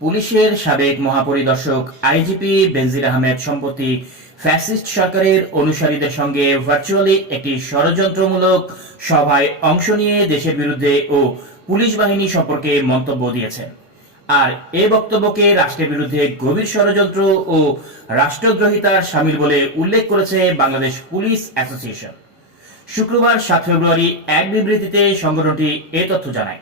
পুলিশের সাবেক মহাপরিদর্শক আইজিপি বেনজির আহমেদ সম্প্রতি ফ্যাসিস্ট সরকারের অনুসারীদের সঙ্গে ভার্চুয়ালি একটি ষড়যন্ত্রমূলক সভায় অংশ নিয়ে দেশের বিরুদ্ধে ও পুলিশ বাহিনী সম্পর্কে মন্তব্য দিয়েছেন। আর এ বক্তব্যকে রাষ্ট্রের বিরুদ্ধে গভীর ষড়যন্ত্র ও রাষ্ট্রদ্রোহিতার সামিল বলে উল্লেখ করেছে বাংলাদেশ পুলিশ অ্যাসোসিয়েশন। শুক্রবার সাত ফেব্রুয়ারি এক বিবৃতিতে সংগঠনটি এ তথ্য জানায়।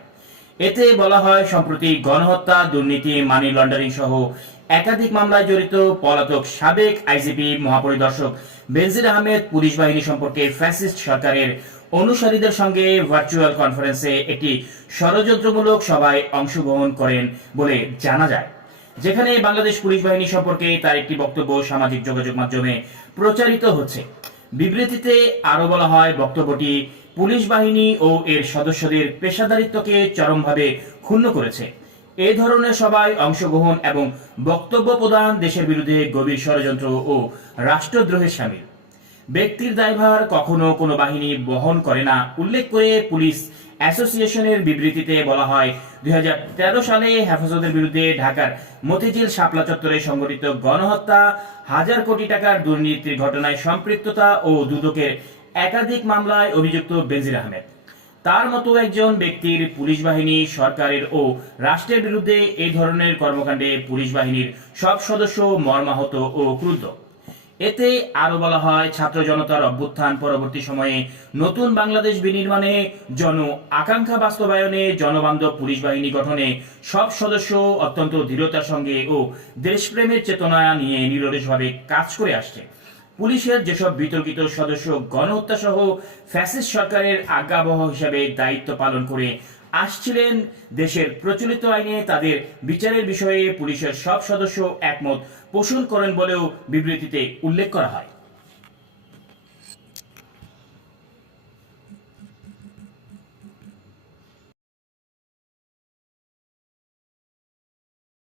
এতে বলা হয়, সম্প্রতি গণহত্যা, দুর্নীতি মানি লন্ডারিং সহ একাধিক মামলায় জড়িত পলাতক সাবেক আইজিপি মহাপরিদর্শক বেনজির আহমেদ পুলিশ বাহিনী সম্পর্কে ফ্যাসিস্ট সরকারের অনুসারীদের সঙ্গে ভার্চুয়াল কনফারেন্সে একটি ষড়যন্ত্রমূলক সভায় অংশগ্রহণ করেন বলে জানা যায়। যেখানে বাংলাদেশ পুলিশ বাহিনী সম্পর্কে তার একটি বক্তব্য সামাজিক যোগাযোগ মাধ্যমে প্রচারিত হচ্ছে। বিবৃতিতে আরও বলা হয়, বক্তব্যটি পুলিশ বাহিনী ও এর সদস্যদের পেশাদারিত্বকে চরমভাবে ক্ষুণ্ণ করেছে। এ ধরনের সবাই অংশগ্রহণ এবং বক্তব্য প্রদান দেশের বিরুদ্ধে গভীর ষড়যন্ত্র ও রাষ্ট্রদ্রোহের সামিল। ব্যক্তির দায়ভার কখনো কোনো বাহিনী বহন করে না, উল্লেখ করে পুলিশ অ্যাসোসিয়েশনের বিবৃতিতে বলা হয়, দুই হাজার তেরো সালে হেফাজতের বিরুদ্ধে ঢাকার মতিঝিল শাপলা চত্বরে সংঘটিত গণহত্যা, হাজার কোটি টাকার দুর্নীতির ঘটনায় সম্পৃক্ততা ও দুদকের একাধিক মামলায় অভিযুক্ত বেনজির আহমেদ। তার মতো একজন ব্যক্তির পুলিশ বাহিনী, সরকারের ও রাষ্ট্রের বিরুদ্ধে এই ধরনের কর্মকাণ্ডে পুলিশ বাহিনীর সব সদস্য মর্মাহত ও ক্রুদ্ধ। এতে আরও বলা হয়, ছাত্র জনতার অভ্যুত্থান পরবর্তী সময়ে নতুন বাংলাদেশ বিনির্মাণে জন আকাঙ্ক্ষা বাস্তবায়নে জনবান্ধব পুলিশ বাহিনী গঠনে সব সদস্য অত্যন্ত দৃঢ়তার সঙ্গে ও দেশপ্রেমের চেতনা নিয়ে নিরলসভাবে কাজ করে আসছে। পুলিশের যেসব বিতর্কিত সদস্য গণহত্যা সহ ফ্যাসিস্ট সরকারের আজ্ঞাবহ হিসাবে দায়িত্ব পালন করে আসছিলেন দেশের প্রচলিত আইনে, তাদের বিচারের বিষয়ে পুলিশের সব সদস্য একমত পোষণ করেন বলেও বিবৃতিতে উল্লেখ করা হয়।